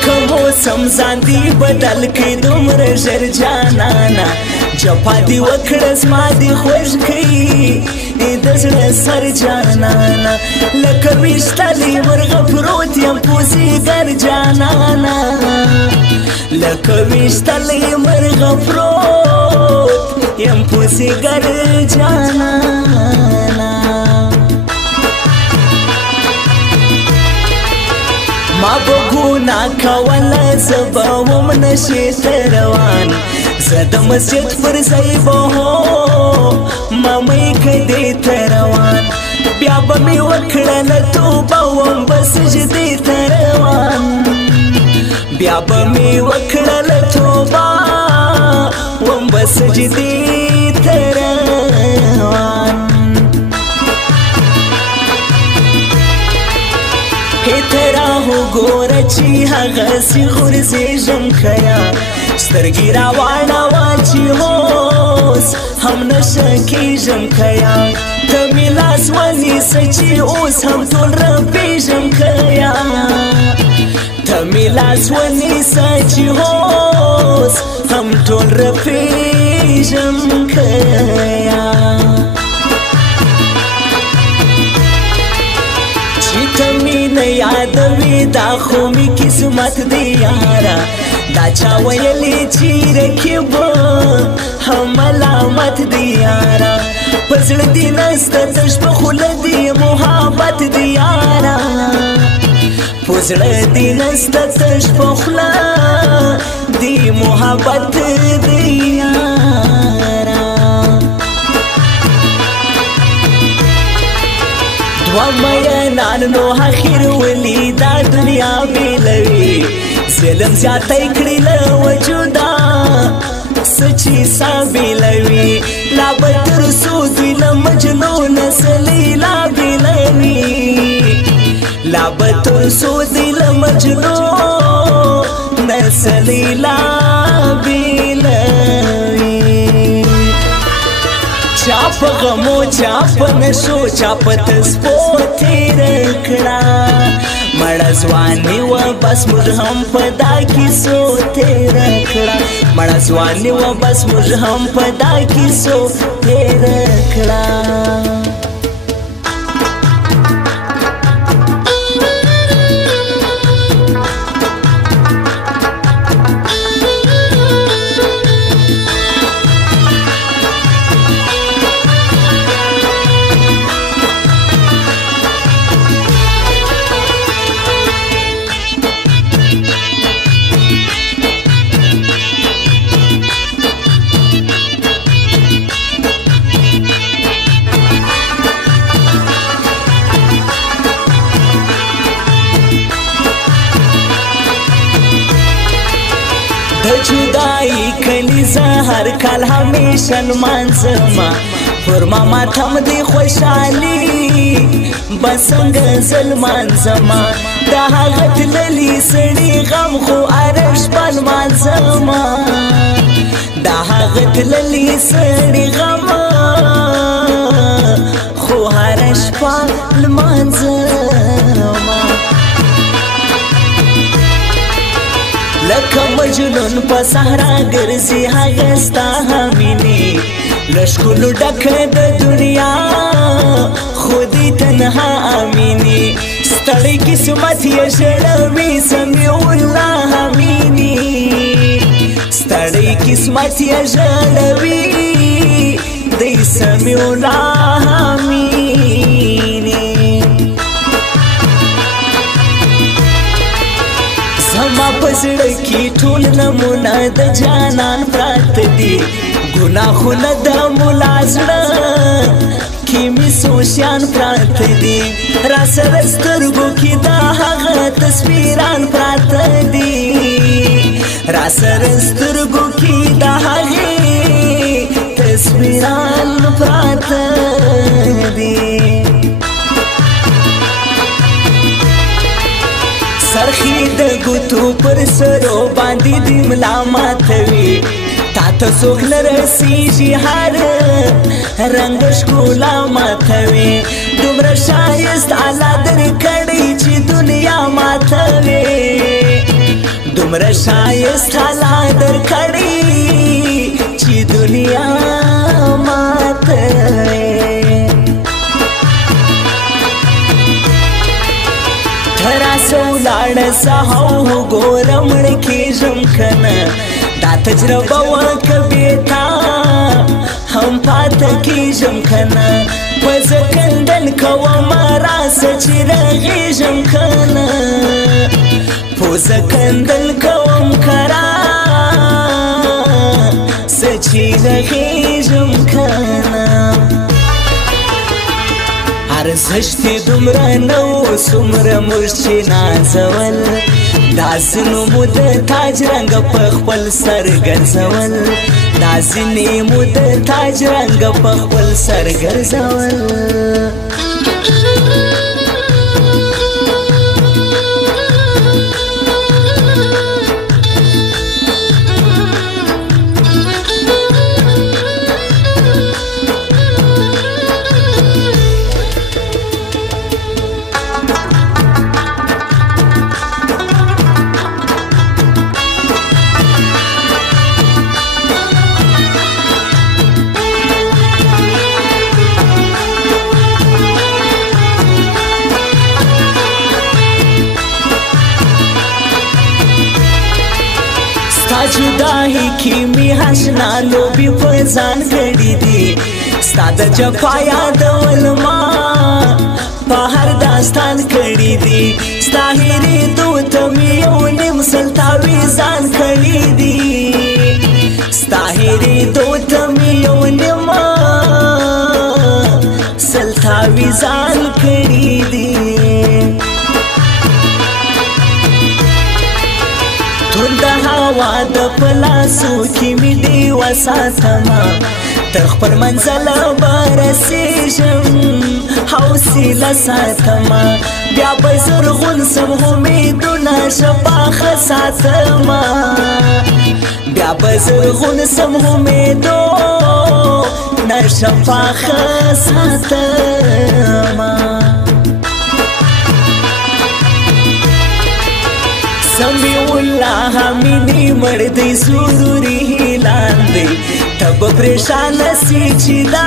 لکه موسم ځان دی بدل کړي دومره ژر جانانا جفا دې وکړه زما دې خوږ کړي د زړه سر جانانا لکه ویشتلی مرغه پروت یم پوزیګر جانانا لکه ویشتلی مرغه پروت یم پوزیګر جانانا ما بګونا کوله زبا وم نشي روان زه د مسجد پر ځای به هو مامۍ کدې ته روان بیا به مې وکړله توبه وم به سجدې ته روان بیا به مې وکړله توبه وم به سجدې ته روان تراهو ګوره چې هغسې غورځېږم که یا سترګې راواړوه چې اوس هم نشه کېږم که یا ته مې لاس ونیسه چې اوس هم ټول رپېږم که یا ته مې لاس ونیسه چې اوس هم ټول رپېږم که یا نه یادوي دا خو مې قسمت دی یاره دا چا ویلې چې رقیب هم ملامت دی یاره په زړه دې نسته تش په خوله دې محبت دی یاره په زړه دې نسته تش په خوله دې محبت دی یاره ومینان نو اخر ولی دا دنیا بیلوی ظلم زیاتی کړی له وجودا سچی سا بیلوی لا بتر سو دوی له مجنون سلی لا بیلوی لا بتر سو دوی له مجنون سلی لا بیلوی چاپ غمو چاپ نشو چاپ تسپو تیر کړه مړه ځواني و بس موږ هم په دا کیسو تیر کړه مړه ځواني و بس موږ هم په دا کیسو تیر کړه جدائی کلی زهر کال همیشه لمانځما پر ما ماتم دی خوشحالی بسنګ زلمانځما دا هغه تللی سړي غم خو عرش په لمانځما دا هغه تللی سړي غم خو عرش په لمانځما لکه مجنون په صحرا ګرځي هغه ستا مینې له ښکلو ډکه د دنیا خو دې تنها مینې ستړی قسمت یې ژړوي سمیع الله مینې ستړی قسمت یې ژړوي دی سمیع الله مینې زما په زړه کې ټول نمونه د جانان پراته دي ګناهونه د ملا زړه کې مې سوشیان پراته دي را سره سترګو کې دا هغه تصویران پراته دي را سره سترګو کې دا هغه تصویران پراته دي سرخی د ګوتو پر سرو باندې د ملامت وي تا ته څوک نه رسیږي هر رنګ ښکلا ماتوي دومره ښایست الله درې کړی چې دنیا ماتوي دومره ښایسته لا درکړې چې دنیا ماته ته راسه ولاړه سهو ګوره مړه کېږم که نه دا تجربه وکړه بېتا هم پاته کېږم که نه پزه کندل کومه راسه چې رغېږم که نه پوزه کندل کوم که راسه چې رغېږم که نه ارزښت یې دومره نه و څومره موږ چې نازول دا ځینو مو د تاج رنګه په خپل سر ګرځول دا ځینې مو د تاج رنګه په خپل سر ګرځول ستا جدائی کی می حسنا لوبی پزان کړی دي ستا د جفا یادول ما په هر داستان کړی دي ستا هېرېدو ته مې یو نیم سل تاویزان کړی دي ستا هېرېدو ته مې یو نیم سل تاویزان کړی دي د هوا د پلاسو کې مې دی وساتما تر خپل منزله به رسېږم حوصله ساتما بیا به زرغون سم امیدونه شفاخه ساتما بیا به زرغون سم امیدونه شفاخه ساتما سمی الله مینی مردی سروری لاندی تب پریشان سی چی دا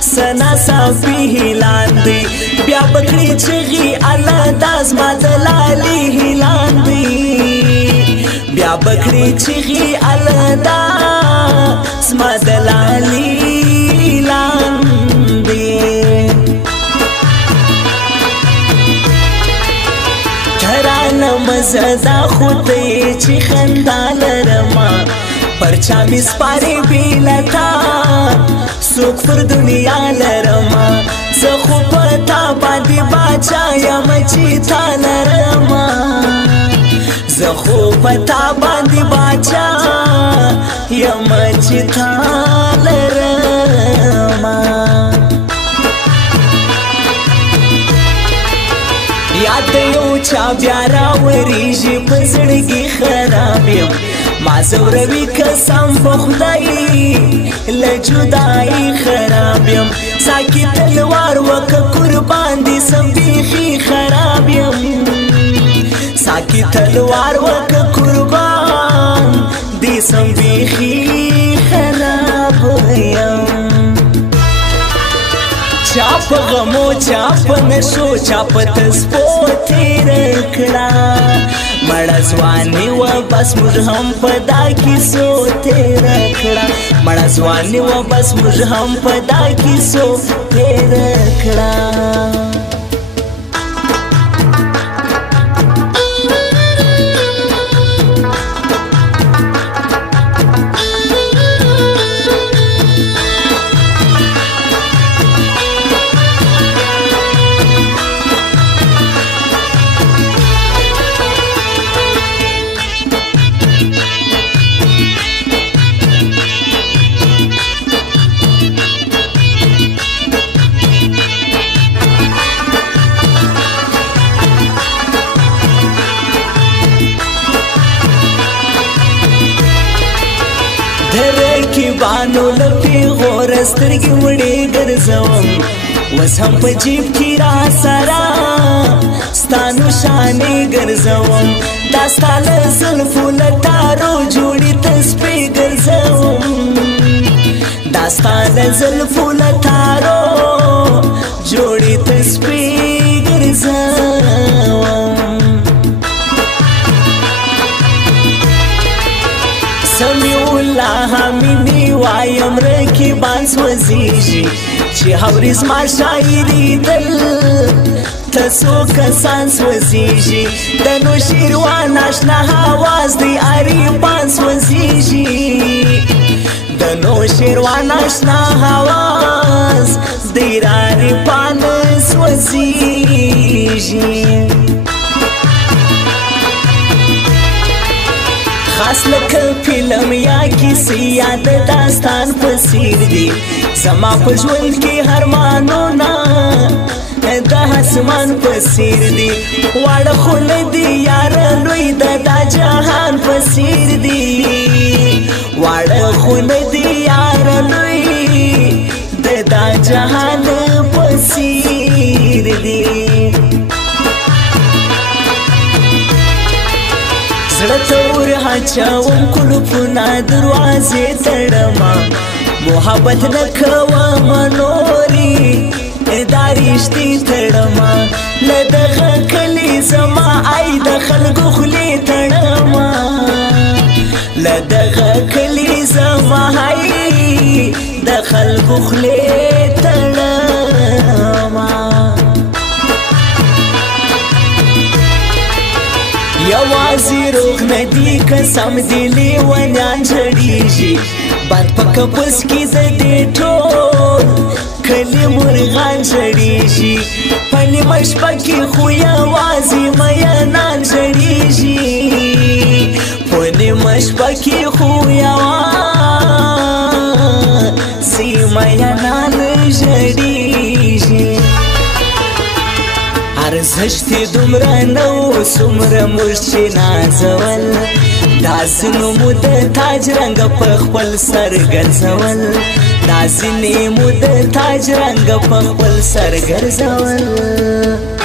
سنا صافی لاندی بیا بکری چغی اللہ داز ما دلالی لاندی بیا بکری چغی اللہ داز ما دلالی لاندی مزدا خودی چی خندا لرما پرچا می سپاری بیلتا سوک پر دنیا لرما زخو پتا باندی باچا یم چی تا لرما زخو پتا باندی باچا یم چی تا لرما یاد یو چا بیا راوریږي په زړګي خراب یم ما زوروي قسم په خدای له جدایي خراب یم ساکي تلوار وکه قربان دي سم بیخي خراب یم ساکي تلوار وکه قربان دي سم بیخي خراب یم چاپ غمو چاپ نشو چاپ تسپو تیر کړه مړه ځواني و بس موږ هم په دا کیسو تیر کړه مړه ځواني و بس موږ هم په دا کیسو تیر کړه رقیبانو لپی غور سترګې وړې ګرځوم وس هم په جیب کې را سره ستانو شانې ګرځوم دا ستا له زلفو له تارو جوړې تسبې ګرځوم دا ستا له زلفو له تارو جوړې تسبې ګرځوم سمیع الله مینې وایم رقیبان سوځېږي چې هورې زما شاعري دل ته څو کسان سوځېږي د نوشیروان اشنا حواس دی عریبان سوځېږي د نوشیروان اشنا حواس دی عریبان سوځېږي خاص لکه فلم یا کیسې یا د داستان په څېر دي زما په ژوند کې ارمانونه د اسمان په څېر دي واړه خوله دي یاره لوی د دا جهان په څېر دي واړه خوله دي یاره لوی د دا جهان په څېر دي زړه ته ور اچوم قلفونه دروازې تړمه محبت نه کوم نورې دا رښتې تړمه له دغه کلي زما ای د خلکو خولې تړمه له دغه کلي زما ای د خلکو خولې تړمه یوازې روغ ندي قسم دي لیونیان جړېږي باد په کپس کې د دې ټول کلي مرغان جړېږي په نیمه شپه کې خو یوازې مینان جړېږي په نیمه شپه کې خو یوازې مینان جړېږي ارزښت یې دومره نه و څومره موږ چې نازول داسې نو مو د تاج رنګه په خپل سر ګرځول داسې مو د تاج رنګه په خپل سر ګرځول